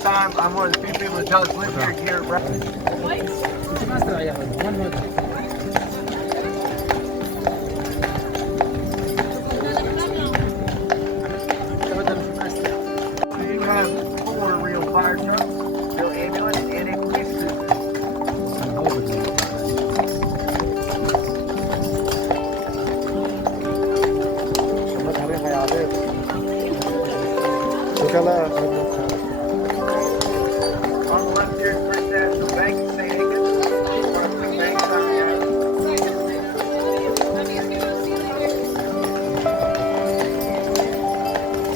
Time, I'm one of the few people that does live here year-round. You have 4 real fire trucks, real ambulance, and a police cruiser. On the left here is First National Bank in St. Angus. One of the banks on the island.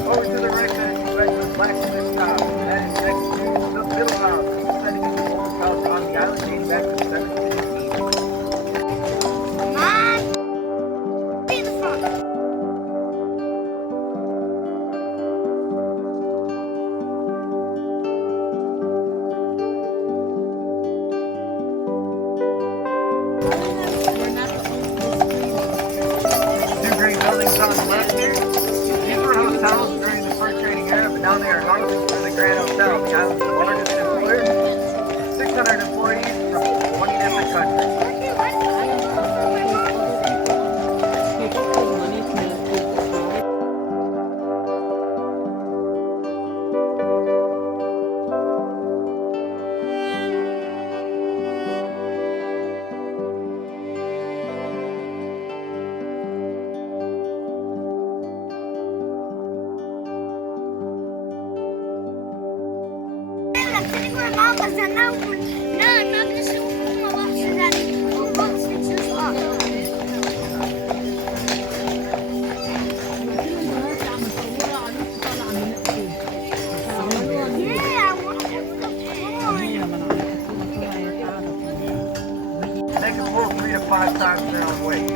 Over to the right side, you guys have blacksmith shop. That is next to the middle house. It's said to be the oldest house on the island, dating back to 1718. Be in the front. Two green buildings on the left here. These were hotels during the fur trading era, but now they are houses for the Grand Hotel, the island's largest employer. 600 employees from 20 different countries. They can pull 3 to 5 times their own weight.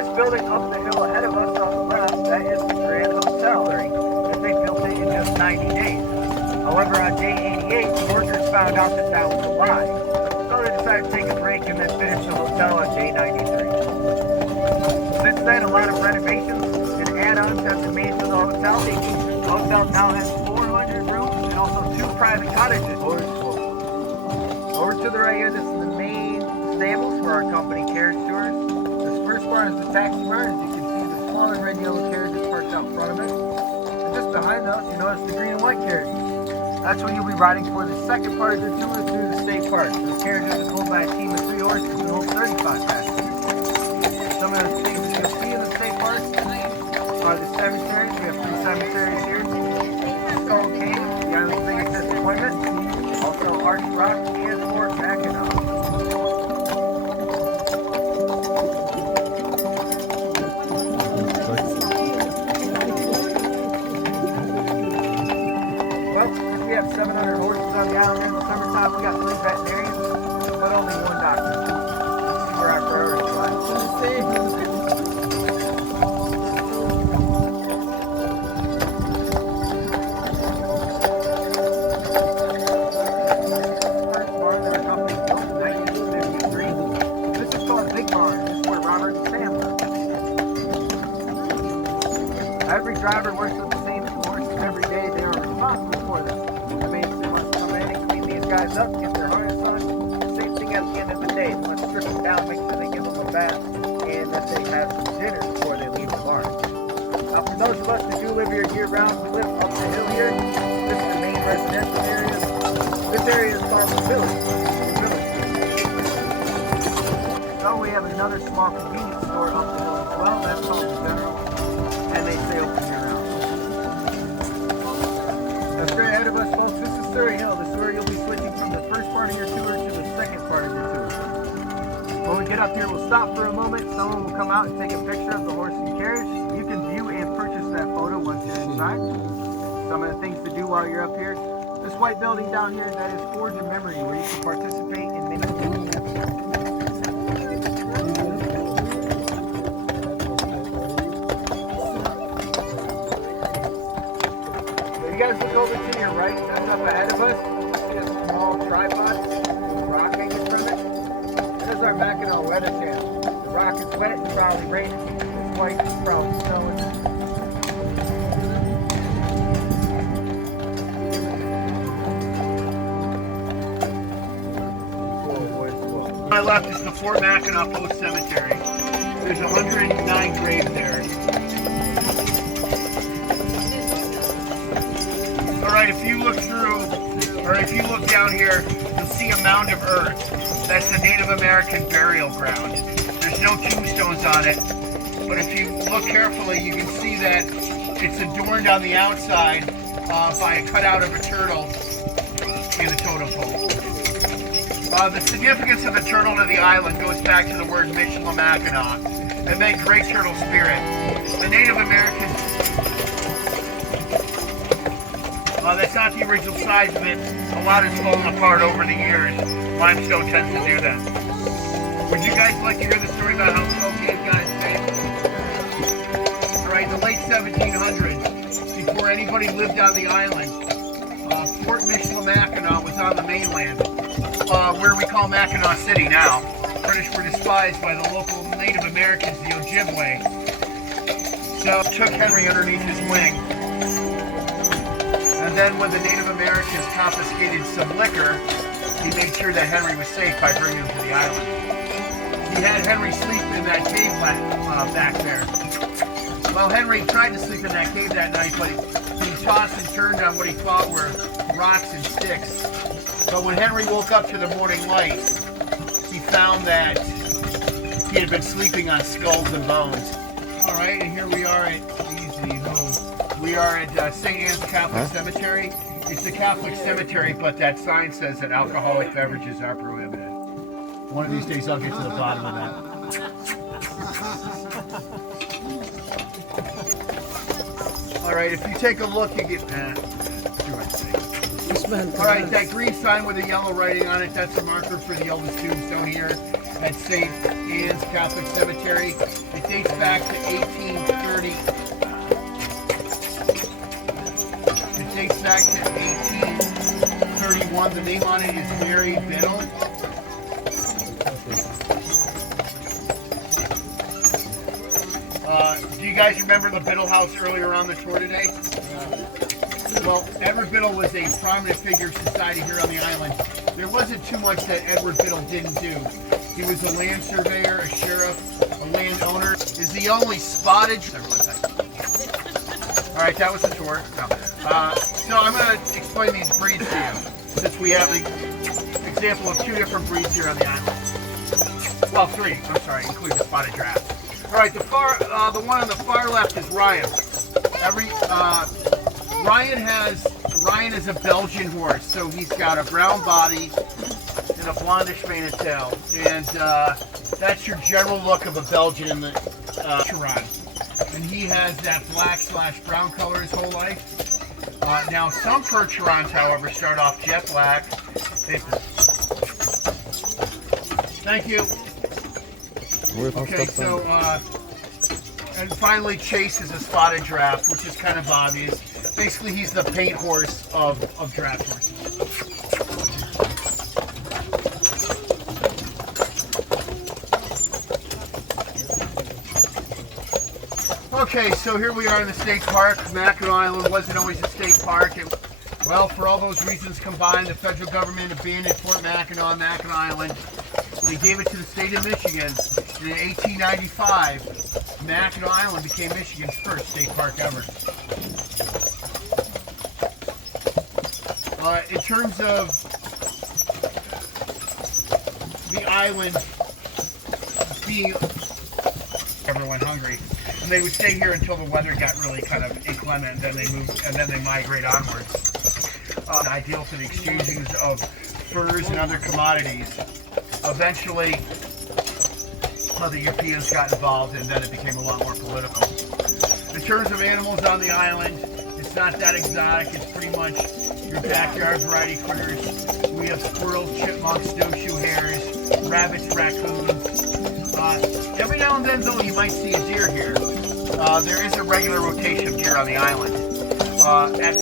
This building up the hill ahead of us on the left, that is the Grand Hotel. That they built it in just 90 days. However, on day 88, the workers found out that that was a lie. So they decided to take a break and then finish the hotel on day 93. Since then, a lot of renovations and add-ons have been made to the hotel. The hotel now has 400 rooms and also 2 private cottages. Over to the right here, this is the main stables for our company carriage tours. First bar is the taxi bar. As you can see, the smaller red and yellow carriage is parked out front of it. And just behind us, you notice the green and white carriage. That's where you'll be riding for the second part of the tour through the state park. The carriages are pulled by a team of 3 horses and hold 35 passengers. Some of the things that you'll see in the state park are the cemeteries. We have 3 cemeteries here. Skull Cave, the island's biggest disappointment. Also Arch Rock and Fort Mackinac. We have 700 horses on the island in the summertime. We got 3 veterinarians, but only 1 doctor. Let's see where our priorities lie. First barn that our company built in 1953. This is called Big Barn. This is where Robert and Sam live. Every driver works with the same horses every day. They are responsible for them. That means they must come in and clean these guys up, get their harness on. Same thing at the end of the day. They must strip them down, make sure they give them a bath, and that they have some dinner before they leave the barn. Now, for those of us that do live here year-round, we live up the hill here. This is the main residential area. This area is Farmers Village. So we have another small convenience store up the hill as well. That's called the General, and they stay open year-round. Missouri Hill. This is where you'll be switching from the first part of your tour to the second part of your tour. When we get up here, we'll stop for a moment. Someone will come out and take a picture of the horse and carriage. You can view and purchase that photo once you're inside. Some of the things to do while you're up here. This white building down here, that is Forge in Memory, where you can participate in many things. You guys look over to your right, that's up ahead of us. You see a small tripod, rock hanging from it. There's our Mackinac weather channel. The rock is wet and probably raining. It's white and probably snowing. On my left is the Fort Mackinac Post Cemetery. There's 109 graves there. Alright, if you look through, or if you look down here, you'll see a mound of earth. That's the Native American burial ground. There's no tombstones on it, but if you look carefully, you can see that it's adorned on the outside by a cutout of a turtle in the totem pole. The significance of the turtle to the island goes back to the word Michilimackinac. It meant great turtle spirit. The Native Americans, that's not the original size of it. A lot has fallen apart over the years. Limestone tends to do that. Would you guys like to hear the story about how Spokane got its name? Alright, in the late 1700s, before anybody lived on the island, Fort Michilimackinac was on the mainland, where we call Mackinac City now. The British were despised by the local Native Americans, the Ojibwe. So took Henry underneath his wing. And then when the Native Americans confiscated some liquor, he made sure that Henry was safe by bringing him to the island. He had Henry sleep in that cave back there. Well, Henry tried to sleep in that cave that night, but he tossed and turned on what he thought were rocks and sticks. But when Henry woke up to the morning light, he found that he had been sleeping on skulls and bones. All right, and here we are at St. Anne's Catholic Cemetery. It's a Catholic cemetery, but that sign says that alcoholic beverages are prohibited. One of these days I'll get to the bottom of that. All right, if you take a look, you get... All right, that green sign with the yellow writing on it, that's a marker for the oldest tombstone here at St. Anne's Catholic Cemetery. It dates back to 1830. It dates back to 1831. The name on it is Mary Biddle. Do you guys remember the Biddle House earlier on the tour today? Well, Edward Biddle was a prominent figure of society here on the island. There wasn't too much that Edward Biddle didn't do. He was a land surveyor, a sheriff, a landowner. Is the only spotted... All right, that was the tour. No. So I'm going to explain these breeds to you, since we have an example of two different breeds here on the island. Well, three. I'm sorry, including the spotted giraffe. All right, the one on the far left is Ryan. Ryan is a Belgian horse, so he's got a brown body and a blondish mane and tail, and that's your general look of a Belgian in the Chiron. And he has that black/brown color his whole life. Now some Percherons, however, start off jet black. Thank you. Okay, so and finally Chase is a spotted giraffe, which is kind of obvious. Basically, he's the paint horse of draft horses. Okay, so here we are in the state park. Mackinac Island wasn't always a state park. Well, for all those reasons combined, the federal government abandoned Fort Mackinac, Mackinac Island. They gave it to the state of Michigan. And in 1895, Mackinac Island became Michigan's first state park ever. In terms of the island being, everyone went hungry, and they would stay here until the weather got really kind of inclement, and then they migrate onwards. ideal for the exchanging of furs and other commodities. Eventually, the Europeans got involved, and then it became a lot more political. In terms of animals on the island, it's not that exotic. It's pretty much your backyard variety critters. We have squirrels, chipmunks, snowshoe hares, rabbits, raccoons. Every now and then, though, you might see a deer here. There is a regular rotation of deer on the island. At